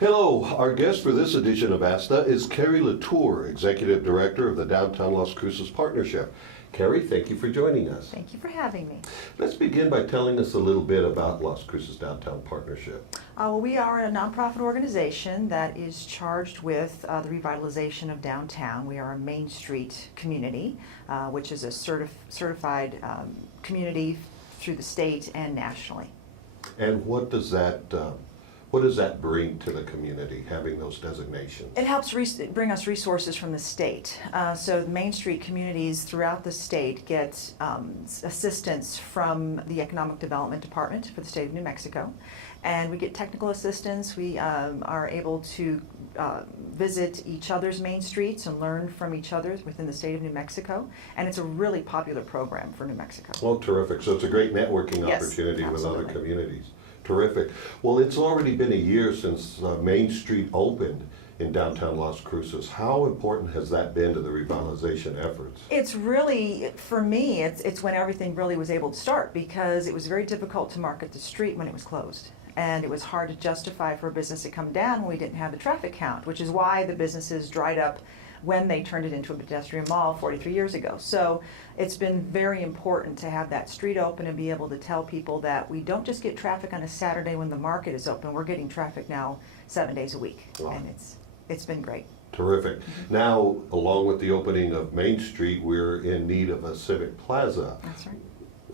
Hello, our guest for this edition of ASTA is Carrie La Tour, Executive Director of the Downtown Las Cruces Partnership. Carrie, thank you for joining us. Thank you for having me. Let's begin by telling us a little bit about Las Cruces Downtown Partnership. We are a nonprofit organization that is charged with the revitalization of downtown. We are a Main Street community, which is a certified community through the state and nationally. And what does that bring to the community, having those designations? It helps bring us resources from the state. So the Main Street communities throughout the state get assistance from the Economic Development Department for the state of New Mexico. And we get technical assistance. We are able to visit each other's main streets and learn from each other within the state of New Mexico. And it's a really popular program for New Mexico. Oh, terrific. So it's a great networking opportunity with other communities. Terrific. Well, it's already been a year since Main Street opened in downtown Las Cruces. How important has that been to the revitalization efforts? It's really, for me, it's when everything really was able to start, because it was very difficult to market the street when it was closed. And it was hard to justify for a business to come down when we didn't have the traffic count, which is why the businesses dried up when they turned it into a pedestrian mall 43 years ago. So it's been very important to have that street open and be able to tell people that we don't just get traffic on a Saturday when the market is open. We're getting traffic now 7 days a week. Wow. And it's been great. Terrific. Mm-hmm. Now, along with the opening of Main Street, we're in need of a civic plaza. That's right.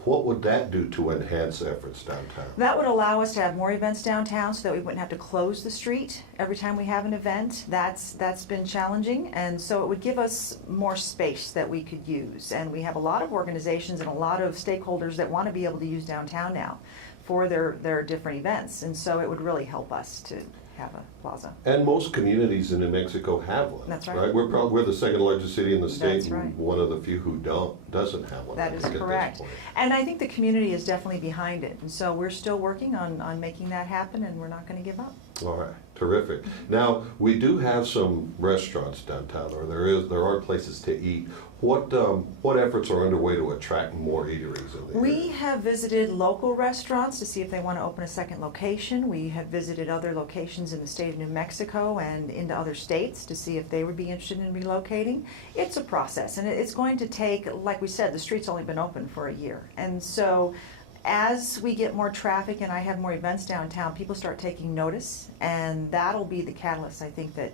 What would that do to enhance efforts downtown? That would allow us to have more events downtown so that we wouldn't have to close the street every time we have an event. That's been challenging, and so it would give us more space that we could use. And we have a lot of organizations and a lot of stakeholders that want to be able to use downtown now for their different events, and so it would really help us to have a plaza. And most communities in New Mexico have one. That's right. We're the second largest city in the state, That's right. and one of the few who doesn't have one. That is correct. And I think the community is definitely behind it, and so we're still working on making that happen, and we're not going to give up. All right, terrific. Now, we do have some restaurants downtown, or there are places to eat. What efforts are underway to attract more eateries in the area? We have visited local restaurants to see if they want to open a second location. We have visited other locations in the state of New Mexico and into other states to see if they would be interested in relocating. It's a process, and it's going to take, like we said, the street's only been open for a year. And so as we get more traffic and I have more events downtown, people start taking notice, and that'll be the catalyst, I think, that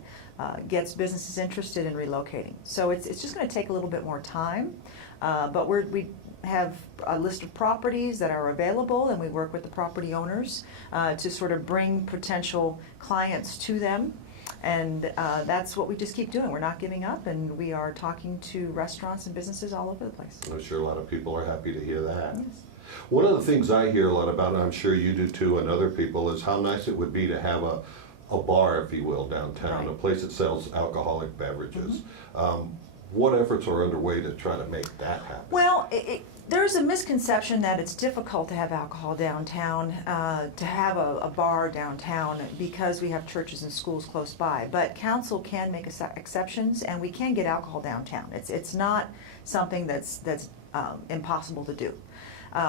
gets businesses interested in relocating. So it's just going to take a little bit more time, but we have a list of properties that are available, and we work with the property owners to sort of bring potential clients to them. And that's what we just keep doing. We're not giving up, and we are talking to restaurants and businesses all over the place. I'm sure a lot of people are happy to hear that. Yes. One of the things I hear a lot about, and I'm sure you do too, and other people, is how nice it would be to have a bar, if you will, downtown, right. A place that sells alcoholic beverages. Mm-hmm. What efforts are underway to try to make that happen? Well, there's a misconception that it's difficult to have alcohol downtown, to have a bar downtown, because we have churches and schools close by. But council can make exceptions, and we can get alcohol downtown. It's not something that's impossible to do.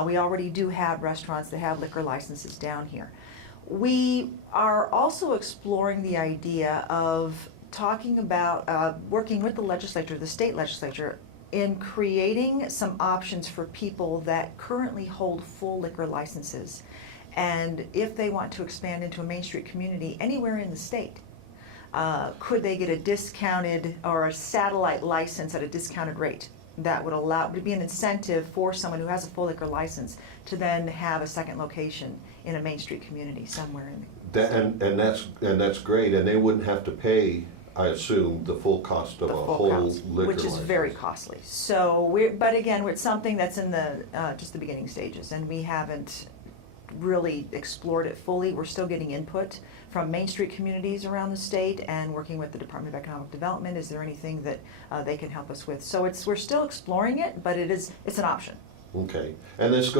We already do have restaurants that have liquor licenses down here. We are also exploring the idea of talking about working with the legislature, the state legislature, in creating some options for people that currently hold full liquor licenses. And if they want to expand into a Main Street community anywhere in the state, could they get a discounted or a satellite license at a discounted rate? That would allow to be an incentive for someone who has a full liquor license to then have a second location in a Main Street community somewhere in and that's great, and they wouldn't have to pay, I assume, the full cost of a whole liquor which is license. Very costly. So but again, it's something that's in the just the beginning stages, and we haven't really explored it fully. We're still getting input from Main Street communities around the state and working with the Department of Economic Development. Is there anything that they can help us with? So we're still exploring it, but it's an option. Okay, and this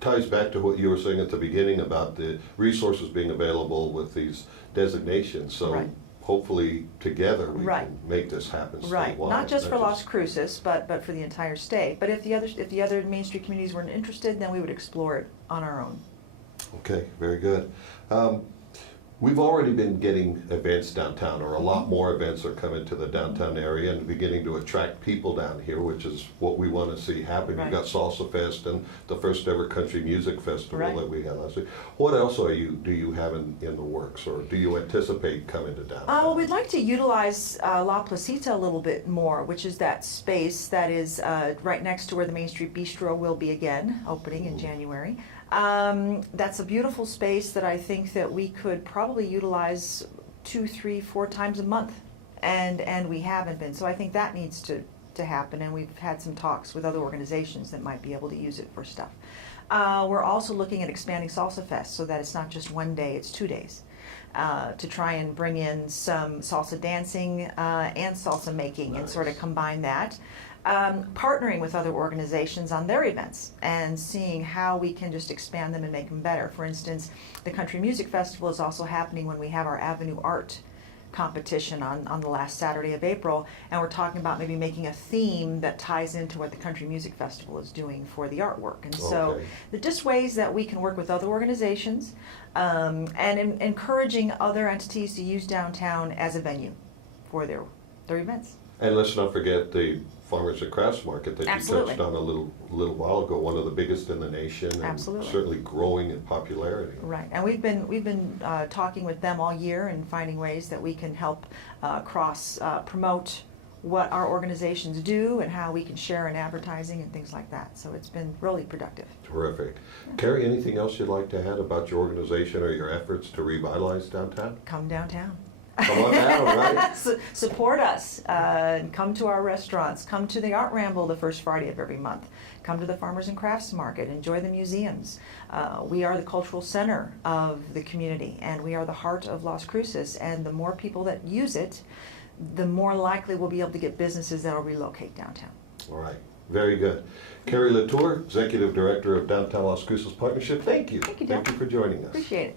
ties back to what you were saying at the beginning about the resources being available with these designations. So right. Hopefully together we right. can make this happen statewide. Right, not just for Las Cruces, but for the entire state. But if the other Main Street communities weren't interested, then we would explore it on our own. Okay, very good. We've already been getting events downtown, or a lot more events are coming to the downtown area and beginning to attract people down here, which is what we want to see happen. Right. You've got Salsa Fest and the first ever country music festival Right. that we had last week. What else do you have in the works, or do you anticipate coming to downtown? Well, we'd like to utilize La Placita a little bit more, which is that space that is right next to where the Main Street Bistro will be again, opening in January. That's a beautiful space that I think that we could probably utilize 2, 3, 4 times a month, and we haven't been. So I think that needs to happen, and we've had some talks with other organizations that might be able to use it for stuff. We're also looking at expanding Salsa Fest so that it's not just one day, it's 2 days. To try and bring in some salsa dancing and salsa making and sort of combine that. Partnering with other organizations on their events and seeing how we can just expand them and make them better. For instance, the Country Music Festival is also happening when we have our Avenue Art competition on the last Saturday of April, and we're talking about maybe making a theme that ties into what the Country Music Festival is doing for the artwork. And so Okay. there are just ways that we can work with other organizations and encouraging other entities to use downtown as a venue for their events. And let's not forget the Farmers and Crafts Market that you Absolutely. touched on a little while ago, one of the biggest in the nation, and Absolutely. certainly growing in popularity. Right, and we've been talking with them all year and finding ways that we can help cross promote what our organizations do and how we can share in advertising and things like that. So it's been really productive. Terrific. Carrie, anything else you'd like to add about your organization or your efforts to revitalize downtown? Come downtown. Come on down, right? Support us. Come to our restaurants. Come to the Art Ramble the first Friday of every month. Come to the Farmers and Crafts Market. Enjoy the museums. We are the cultural center of the community, and we are the heart of Las Cruces. And the more people that use it, the more likely we'll be able to get businesses that will relocate downtown. All right. Very good. Carrie La Tour, Executive Director of Downtown Las Cruces Partnership, thank you. Thank you, Dale. Thank you for joining us. Appreciate it.